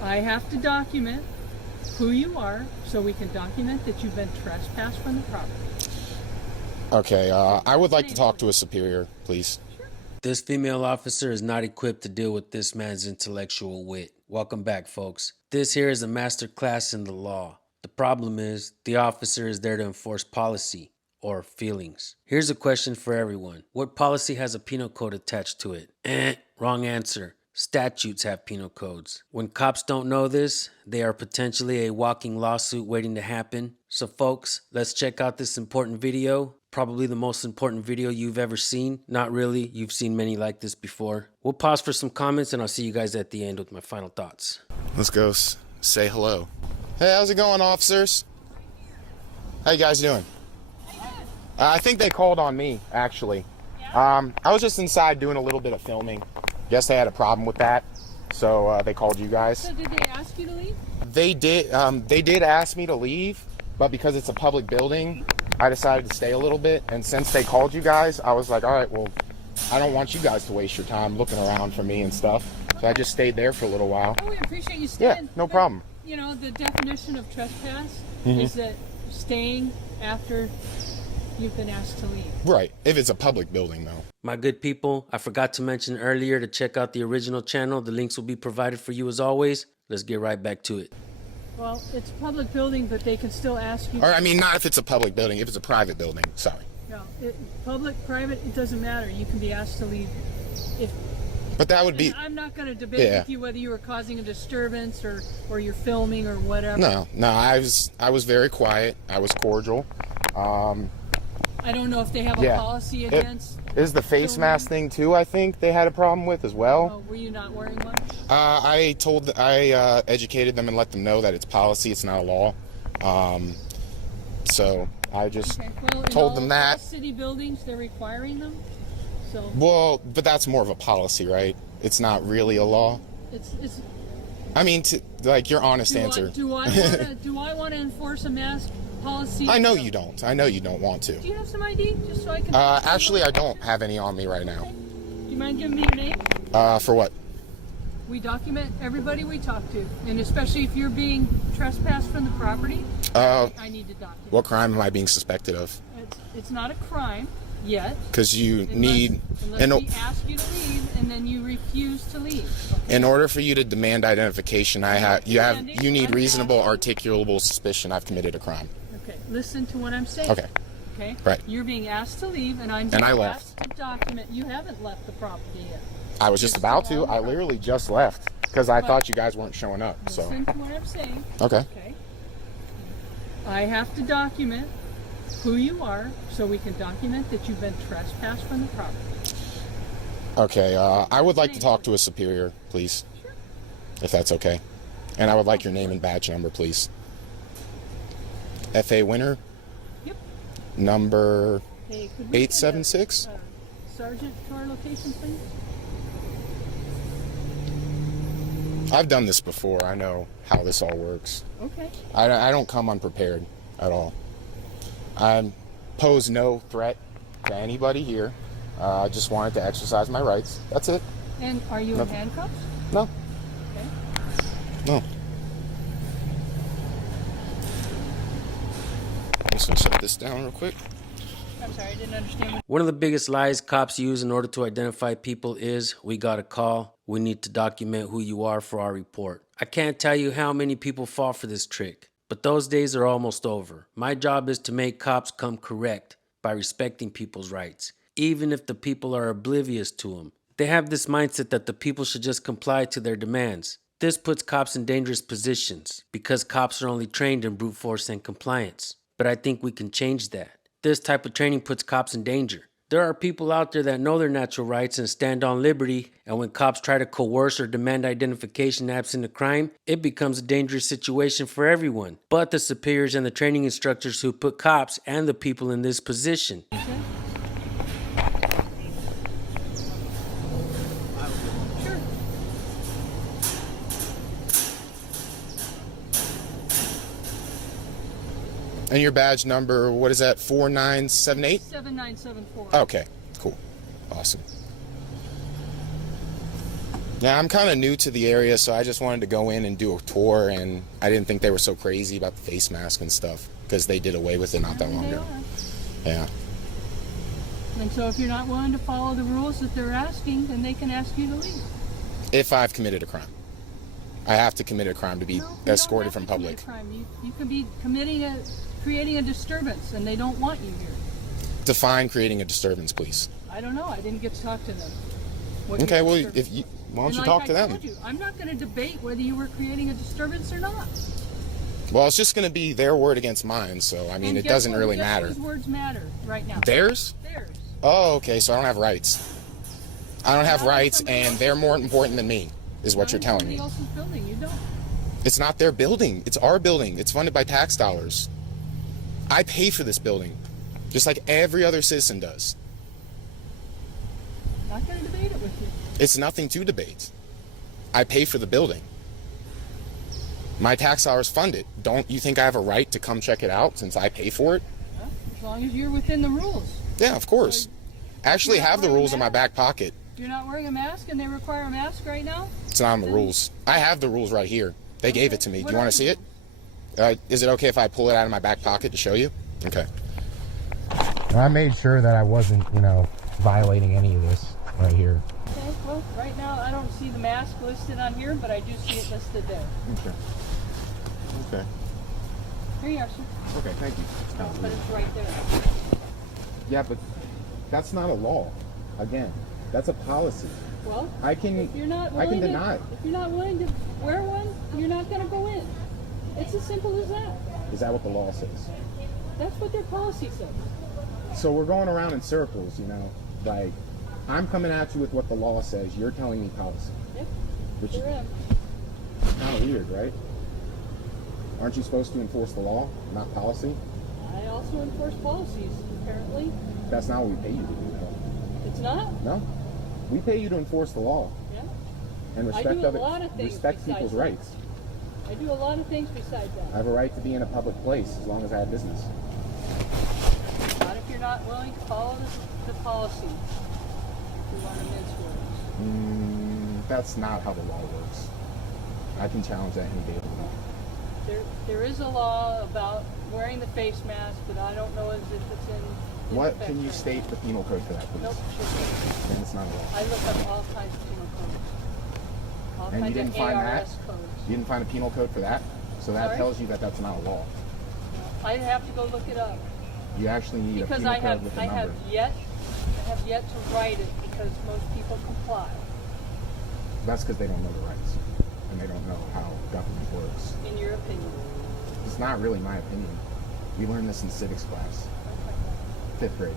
I have to document who you are so we can document that you've been trespassed from the property. Okay, I would like to talk to a superior, please. This female officer is not equipped to deal with this man's intellectual wit. Welcome back, folks. This here is a master class in the law. The problem is, the officer is there to enforce policy, or feelings. Here's a question for everyone. What policy has a penal code attached to it? Wrong answer. Statutes have penal codes. When cops don't know this, they are potentially a walking lawsuit waiting to happen. So folks, let's check out this important video. Probably the most important video you've ever seen. Not really, you've seen many like this before. We'll pause for some comments and I'll see you guys at the end with my final thoughts. Let's go say hello. Hey, how's it going, officers? How you guys doing? I think they called on me, actually. I was just inside doing a little bit of filming. Guess they had a problem with that, so they called you guys. So did they ask you to leave? They did ask me to leave, but because it's a public building, I decided to stay a little bit. And since they called you guys, I was like, all right, well, I don't want you guys to waste your time looking around for me and stuff. So I just stayed there for a little while. Oh, we appreciate you staying. Yeah, no problem. You know, the definition of trespass is that staying after you've been asked to leave. Right, if it's a public building, though. My good people, I forgot to mention earlier to check out the original channel. The links will be provided for you as always. Let's get right back to it. Well, it's a public building, but they can still ask you. Or, I mean, not if it's a public building, if it's a private building, sorry. No, public, private, it doesn't matter. You can be asked to leave. But that would be... I'm not going to debate with you whether you were causing a disturbance or you're filming or whatever. No, I was very quiet. I was cordial. I don't know if they have a policy against... Is the face filming. mask thing, too, I think they had a problem with as well. Oh, were you not wearing one? I educated them and let them know that it's policy, it's not a law. So I just told them that. All city buildings, they're requiring them. So. Well, but that's more of a policy, right? It's not really a law. It's. I mean, like your honest answer. Do I want to enforce a mask policy? I know you don't. I know you don't want to. Do you have some ID, just so I can? Actually, I don't have any on me right now. Do you mind giving me your name? For what? We document everybody we talk to, and especially if you're being trespassed from the property, I need to document. What crime am I being suspected of? It's not a crime yet. Because you need... Unless we ask you to leave, and then you refuse to leave. Okay? In order for you to demand identification, you need reasonable, articulable suspicion I've committed a crime. Okay, listen to what I'm saying. Okay. Okay? Right. You're being asked to leave, and I'm being asked to document. You haven't left the property yet. I was just about to. I literally just left because I thought you guys weren't showing up. Listen to what I'm saying. Okay. I have to document who you are so we can document that you've been trespassed from the property. Okay, I would like to talk to a superior, please. Sure. If that's okay. And I would like your name and badge number, please. FA Winner? Yep. Number Hey, could we 876? get a sergeant to our location, please? I've done this before. I know how this all works. Okay. I don't come unprepared at all. I pose no threat to anybody here. I just wanted to exercise my rights. That's it. And are you in handcuffs? No. Okay. No. I'm just gonna set this down real quick. I'm sorry, I didn't understand. One of the biggest lies cops use in order to identify people is, we got a call, we need to document who you are for our report. I can't tell you how many people fall for this trick, but those days are almost over. My job is to make cops come correct by respecting people's rights, even if the people are oblivious to them. They have this mindset that the people should just comply to their demands. This puts cops in dangerous positions because cops are only trained in brute force and compliance. But I think we can change that. This type of training puts cops in danger. There are people out there that know their natural rights and stand on liberty, and when cops try to coerce or demand identification absent a crime, it becomes a dangerous situation for everyone, but the superiors and the training instructors who put cops and the people in this position. And your badge number, what is that, 4978? 7974. Okay, cool. Awesome. Yeah, I'm kind of new to the area, so I just wanted to go in and do a tour, and I didn't think they were so crazy about the face mask and stuff, because they did away with it not that long They ago. are. Yeah. And so if you're not willing to follow the rules that they're asking, then they can ask you to leave. If I've committed a crime. I have to commit a crime to be No, you don't escorted have from to commit public. a crime. You could be creating a disturbance, and they don't want you here. Define creating a disturbance, please. I don't know. I didn't get to talk to them. What Okay, your well, disturbance if you, was. why don't And you like talk I to them? told you, I'm not going to debate whether you were creating a disturbance or not. Well, it's just going to be their word against mine, so, I mean, And it guess doesn't what? really Guess matter. whose words matter right now? Theirs? Theirs. Oh, okay, so I don't have rights. I don't have Not on rights, somebody and else's they're more important than me, is what Not you're in telling somebody me. else's building. You don't. It's not their building. It's our building. It's funded by tax dollars. I pay for this building, just like every other citizen does. Not going to debate it with you. It's nothing to debate. I pay for the building. My tax dollars fund it. Don't you think I have a right to come check it out since I pay for it? Well, as long as you're within the rules. Yeah, of course. I actually you're not have the wearing rules a in my mask? back pocket. You're not wearing a mask, and they require a mask right now. It's not on the rules. I have the rules right here. They gave it to me. Do What you want are to see the it? Is it okay if I pull it out of my back pocket to show you? Okay. I made sure that I wasn't, violating any of this right here. Okay. Well, right now I don't see the mask listed on here, but I do see it listed there. Okay. Okay. Here you are, sir. Okay, thank you. No, but it's right there. Yeah, but that's not a law. Again, that's a policy. Well, I can if you're not I can willing deny. if you're not willing to wear one, you're not going to go in. It's as simple as that. Is that what the law says? That's what their policy says. So we're going around in circles, like I'm coming at you with what the law says. You're telling me policy, Yep. which Sure is am. kind of weird, right? Aren't you supposed to enforce the law, not policy? I also enforce policies, apparently. That's not what we pay you to do, though. It's not? No, we pay you to enforce the law Yeah. and I respect do a lot of things respect besides people's that. rights. I do a lot of things besides I that. have a right to be in a public place as long as I have business. Not if you're not willing to follow the policy. You want to mince words. That's not how the law works. I can challenge that any day of the week. There is a law about wearing the face mask, but I don't know as if it's in What effect can you right state now. the penal code for that, please? Nope. Sure. And it's not a law. I look up all kinds of penal codes. All And you kinds didn't of find that? ARS codes. You didn't find a penal code for that? So that Sorry? tells you that that's not a law. I have to go look it up You actually need because a penal I code with a have number. yet to write it because most people comply. That's because they don't know the rights. And they don't know how government works. In your opinion. It's not really my opinion. We learned this in civics class. 5th grade.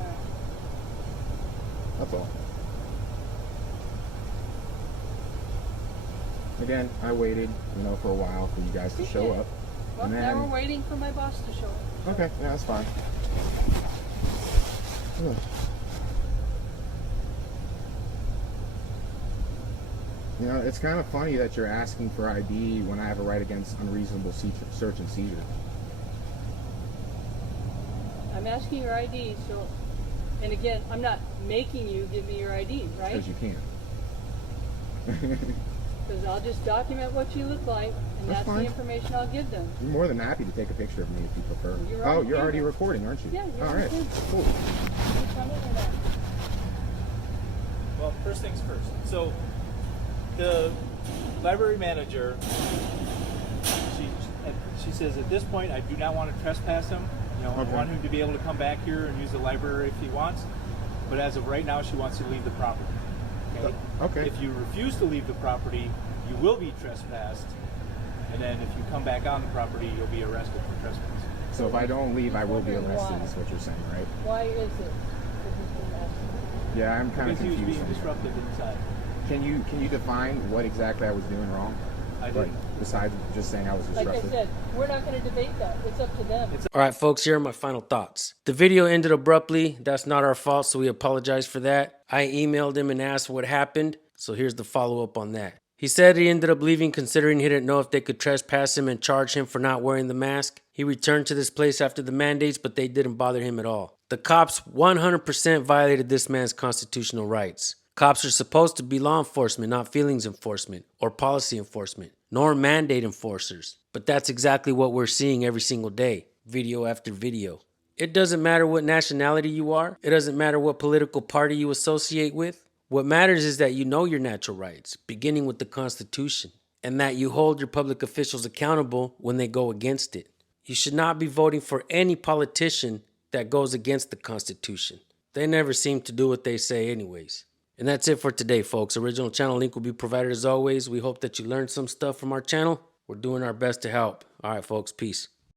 All right. That's all. Again, I waited, for a while for you guys to You show did. up. Well, And now then- we're waiting for my boss to show up. Okay, yeah, that's fine. Ugh. It's kind of funny that you're asking for ID when I have a right against unreasonable search and seizure. I'm asking your ID, so, and again, I'm not making you give me your ID, right? Because you can't. Because I'll just document what you look like, and That's that's fine. the information I'll give them. You're more than happy to take a picture of me if you prefer. You're Oh, on you're already camera. recording, aren't you? Yeah, you're All on right, camera. cool. Can you tell me or not? Well, first things first. So, the library manager, she says at this point, I do not want to trespass him. I Okay. want him to be able to come back here and use the library if he wants. But as of right now, she wants to leave the property. Okay. Okay. If you refuse to leave the property, you will be trespassed. And then if you come back on the property, you'll be arrested for trespassing. So if I don't leave, I will be Wondering arrested, why. is what you're saying, right? Why is it? that he's been arrested? Yeah, I'm kind of Because he was confused. being disruptive inside. Can you define what exactly I was doing wrong? I Like, didn't. besides just saying I was Like I disruptive? said, we're not going to debate that. It's up to them. All right, folks, here are my final thoughts. The video ended abruptly. That's not our fault, so we apologize for that. I emailed him and asked what happened, so here's the follow-up on that. He said he ended up leaving considering he didn't know if they could trespass him and charge him for not wearing the mask. He returned to this place after the mandates, but they didn't bother him at all. The cops 100% violated this man's constitutional rights. Cops are supposed to be law enforcement, not feelings enforcement or policy enforcement, nor mandate enforcers. But that's exactly what we're seeing every single day, video after video. It doesn't matter what nationality you are. It doesn't matter what political party you associate with. What matters is that you know your natural rights, beginning with the Constitution, and that you hold your public officials accountable when they go against it. You should not be voting for any politician that goes against the Constitution. They never seem to do what they say anyways. And that's it for today, folks. Original channel link will be provided as always. We hope that you learned some stuff from our channel. We're doing our best to help. All right, folks. Peace.